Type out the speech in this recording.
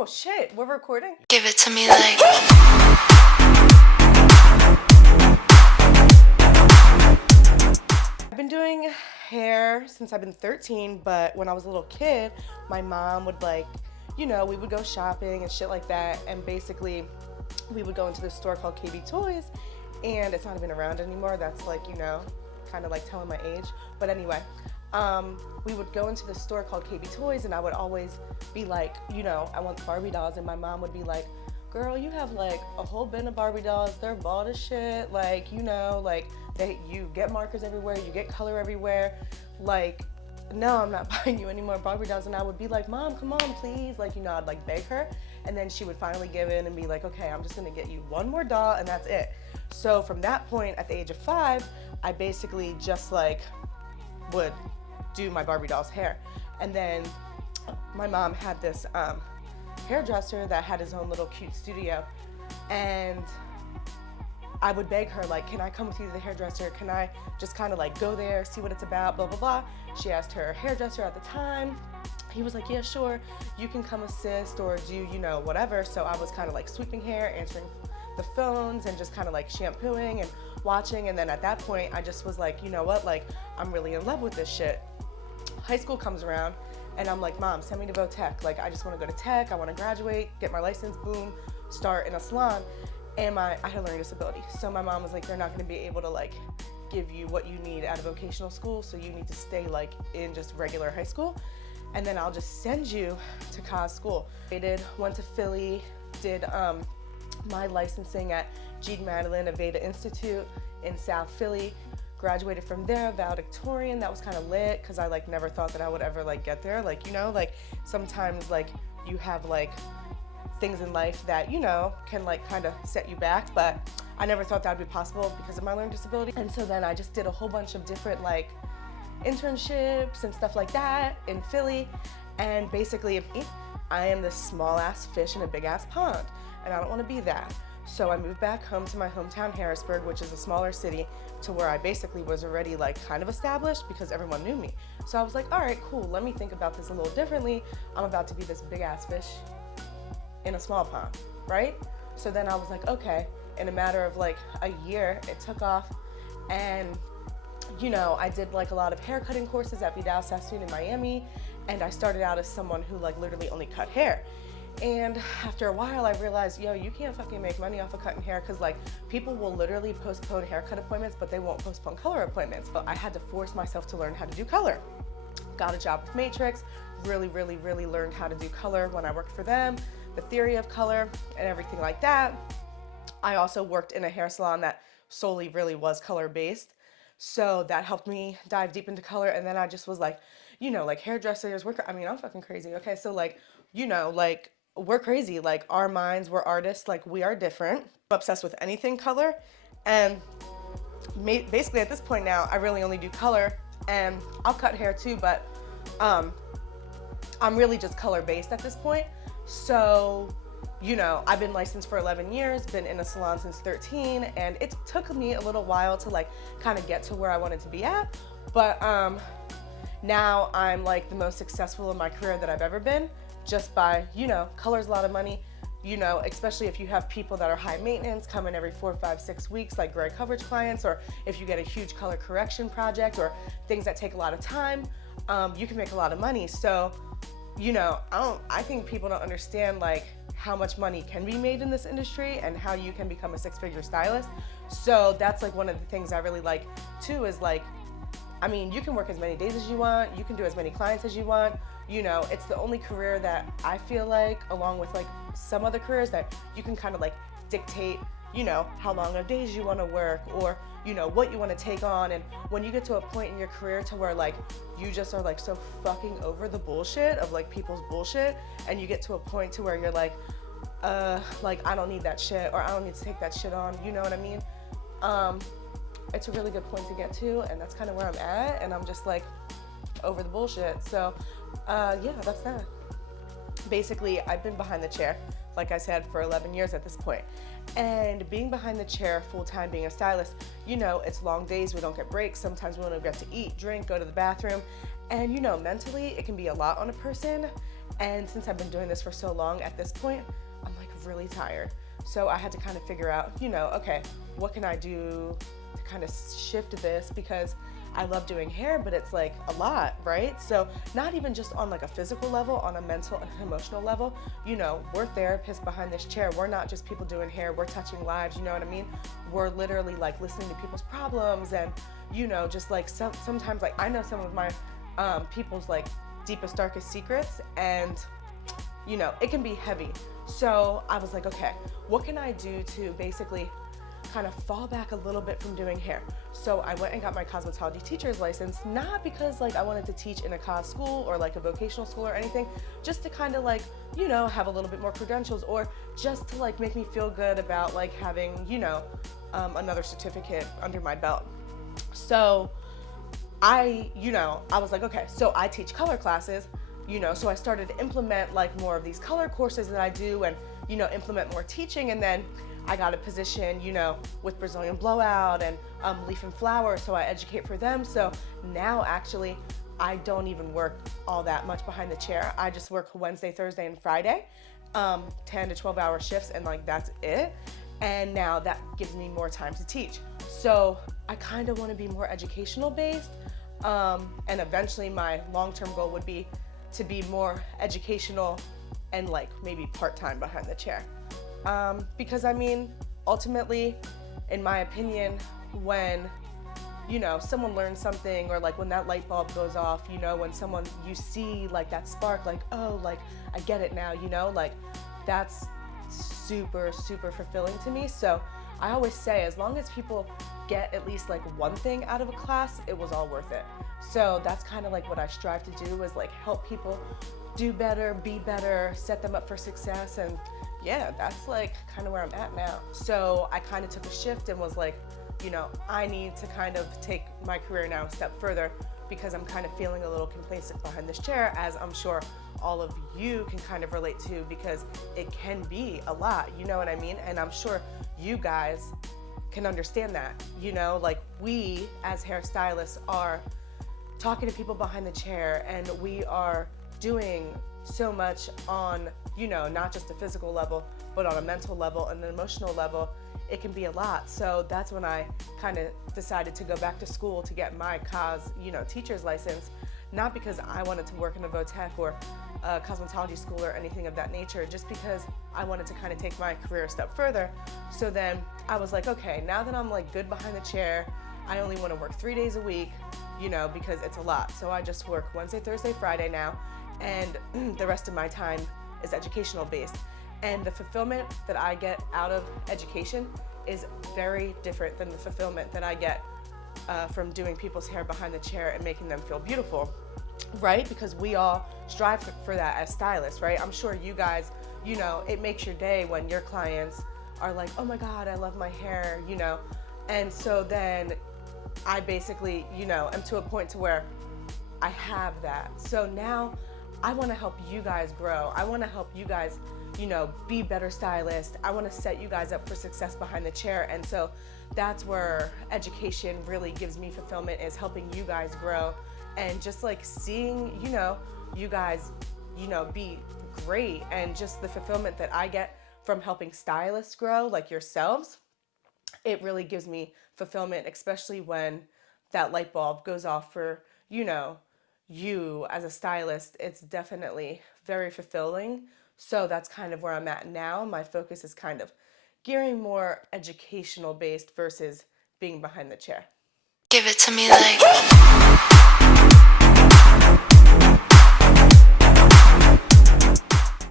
Oh shit, we're recording? Give it to me like. I've been doing hair since I've been 13, but when I was a little kid, my mom would we would go shopping and shit like that, and basically we would go into this store called KB Toys, and it's not even around anymore. That's kind of like telling my age. But anyway, we would go into this store called KB Toys, and I would always be like, I want Barbie dolls, and my mom would be like, girl, you have like a whole bin of Barbie dolls, they're bald as shit, you get markers everywhere, you get color everywhere, no, I'm not buying you any more Barbie dolls. And I would be like, Mom, come on, please, I'd beg her, and then she would finally give in and be like, okay, I'm just gonna get you one more doll, and that's it. So from that point, at the age of 5, I basically just would do my Barbie doll's hair. And then my mom had this hairdresser that had his own little cute studio, and I would beg her, can I come with you to the hairdresser? Can I just kind of go there, see what it's about, blah, blah, blah. She asked her hairdresser at the time. He was like, yeah, sure, you can come assist or do, whatever. So I was kind of sweeping hair, answering the phones, and just kind of shampooing and watching. And then at that point, I just was like, you know what, I'm really in love with this shit. High school comes around, and I'm like, Mom, send me to Vo-Tech. I just want to go to tech. I want to graduate, get my license, boom, start in a salon. And I had a learning disability. So my mom was like, they're not going to be able to give you what you need out of vocational school. So you need to stay in just regular high school. And then I'll just send you to COS school. Went to Philly, did my licensing at Jean-Madeline Aveda Institute in South Philly. Graduated from there, valedictorian. That was kind of lit because I never thought that I would ever get there. Sometimes you have things in life that can kind of set you back, but I never thought that would be possible because of my learning disability. And so then I just did a whole bunch of different internships and stuff like that in Philly. And basically I am this small ass fish in a big ass pond, and I don't want to be that. So I moved back home to my hometown, Harrisburg, which is a smaller city, to where I basically was already kind of established because everyone knew me. So I was like, all right, cool, let me think about this a little differently. I'm about to be this big ass fish in a small pond, right? So then I was like, okay, in a matter of a year, it took off. And I did a lot of hair cutting courses at Vidal Sassoon in Miami, and I started out as someone who literally only cut hair. And after a while, I realized, you can't fucking make money off of cutting hair, because people will literally postpone haircut appointments, but they won't postpone color appointments. But I had to force myself to learn how to do color. Got a job with Matrix, really learned how to do color when I worked for them, the theory of color and everything like that. I also worked in a hair salon that solely really was color based. So that helped me dive deep into color. And then I just was hairdressers, I'm fucking crazy. Okay, so we're crazy. Our minds, we're artists, we are different. I'm obsessed with anything color. And basically at this point now, I really only do color, and I'll cut hair too, but I'm really just color based at this point. So, I've been licensed for 11 years, been in a salon since 13, and it took me a little while to kind of get to where I wanted to be at. But now I'm the most successful in my career that I've ever been, just by, color's a lot of money, especially if you have people that are high maintenance, come in every 4, 5, 6 weeks, like gray coverage clients, or if you get a huge color correction project or things that take a lot of time, you can make a lot of money. So, I think people don't understand how much money can be made in this industry and how you can become a 6-figure stylist. So that's one of the things I really like too, is you can work as many days as you want, you can do as many clients as you want. It's the only career that I feel along with some other careers, that you can kind of dictate, how long of days you want to work, or, what you want to take on. And when you get to a point in your career to where you just are so fucking over the bullshit of people's bullshit, and you get to a point to where you're I don't need that shit, or I don't need to take that shit on, you know what I mean? It's a really good point to get to, and that's kind of where I'm at, and I'm just over the bullshit. So yeah, that's that. Basically, I've been behind the chair, like I said, for 11 years at this point. And being behind the chair full-time, being a stylist, it's long days, we don't get breaks, sometimes we don't get to eat, drink, go to the bathroom, and mentally it can be a lot on a person. And since I've been doing this for so long, at this point, I'm like really tired. So I had to kind of figure out, okay, what can I do to kind of shift this, because I love doing hair, but it's like a lot, right? So not even just on like a physical level, on a mental and emotional level, we're therapists behind this chair. We're not just people doing hair, we're touching lives, you know what I mean? We're literally like listening to people's problems and, just like sometimes like I know some of my people's like deepest, darkest secrets, and it can be heavy. So I was like, okay, what can I do to basically kind of fall back a little bit from doing hair? So I went and got my cosmetology teacher's license, not because like I wanted to teach in a cos school or like a vocational school or anything, just to kind of like, have a little bit more credentials, or just to like make me feel good about like having, another certificate under my belt. So I was like, okay, so I teach color classes, so I started to implement like more of these color courses that I do, and, implement more teaching. And then I got a position, with Brazilian Blowout and Leaf and Flower, so I educate for them. So now actually I don't even work all that much behind the chair. I just work Wednesday, Thursday, and Friday, 10 to 12 hour shifts, and like that's it. And now that gives me more time to teach. So I kind of want to be more educational based. And eventually my long-term goal would be to be more educational and like maybe part-time behind the chair. Because I mean, ultimately, in my opinion, when, someone learns something, or like when that light bulb goes off, when someone, you see like that spark, like, oh, like I get it now, like that's super, super fulfilling to me. So I always say, as long as people get at least like one thing out of a class, it was all worth it. So that's kind of like what I strive to do, is like help people do better, be better, set them up for success. And yeah, that's like kind of where I'm at now. So I kind of took a shift and was like, I need to kind of take my career now a step further, because I'm kind of feeling a little complacent behind this chair, as I'm sure all of you can kind of relate to, because it can be a lot, you know what I mean? And I'm sure you guys can understand that, like we as hairstylists are talking to people behind the chair, and we are doing so much on, not just a physical level, but on a mental level and an emotional level. It can be a lot. So that's when I kind of decided to go back to school to get my teacher's license, not because I wanted to work in a Votech or a cosmetology school or anything of that nature, just because I wanted to kind of take my career a step further. So then I was like, okay, now that I'm like good behind the chair, I only want to work 3 days a week, because it's a lot. So I just work Wednesday, Thursday, Friday now, and the rest of my time is educational based. And the fulfillment that I get out of education is very different than the fulfillment that I get from doing people's hair behind the chair and making them feel beautiful, right? Because we all strive for that as stylists, right? I'm sure you guys, it makes your day when your clients are like, oh my God, I love my hair, And so then I basically, am to a point to where I have that. So now I want to help you guys grow. I want to help you guys, be better stylists. I want to set you guys up for success behind the chair. And so that's where education really gives me fulfillment, is helping you guys grow, and just like seeing, you guys, be great, and just the fulfillment that I get from helping stylists grow like yourselves. It really gives me fulfillment, especially when that light bulb goes off for, you as a stylist. It's definitely very fulfilling. So that's kind of where I'm at now. My focus is kind of gearing more educational based versus being behind the chair. Give it to me like